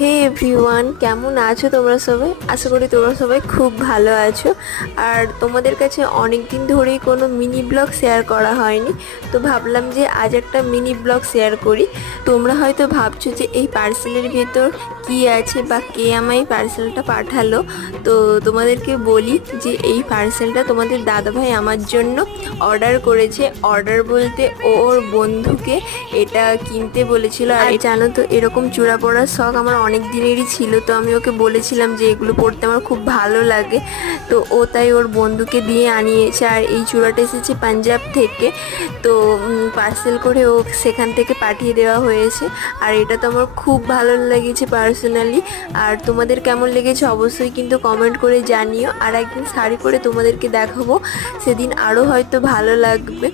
হে everyone, কেমন আছো তোমরা সবাই? আশা করি তোমরা সবাই খুব ভালো আছো। আর তোমাদের কাছে অনেক দিন ধরেই কোনো মিনি ব্লগ শেয়ার করা হয়নি, তো ভাবলাম যে আজ একটা মিনি ব্লগ শেয়ার করি। তোমরা হয়তো ভাবছো যে এই পার্সেলের ভেতর কি আছে বা কে আমায় এই পার্সেলটা পাঠালো। তো তোমাদেরকে বলি যে এই পার্সেলটা তোমাদের দাদাভাই আমার জন্য অর্ডার করেছে। অর্ডার বলতে ওর বন্ধুকে এটা কিনতে বলেছিল। আর জানো তো, এরকম চূড়া পরার শখ আমার অনেক দিনেরই ছিল, তো আমি ওকে বলেছিলাম যে এগুলো পরতে আমার খুব ভালো লাগে। তো ও তাই ওর বন্ধুকে দিয়ে আনিয়েছে। আর এই চূড়াটা এসেছে পাঞ্জাব থেকে, তো পার্সেল করে ও সেখান থেকে পাঠিয়ে দেওয়া হয়েছে। আর এটা তো আমার খুব ভালো লেগেছে পার্সোনালি। আর তোমাদের কেমন লেগেছে অবশ্যই কিন্তু কমেন্ট করে জানিও। আর একদিন শাড়ি পরে তোমাদেরকে দেখাবো, সেদিন আরও হয়তো ভালো লাগবে।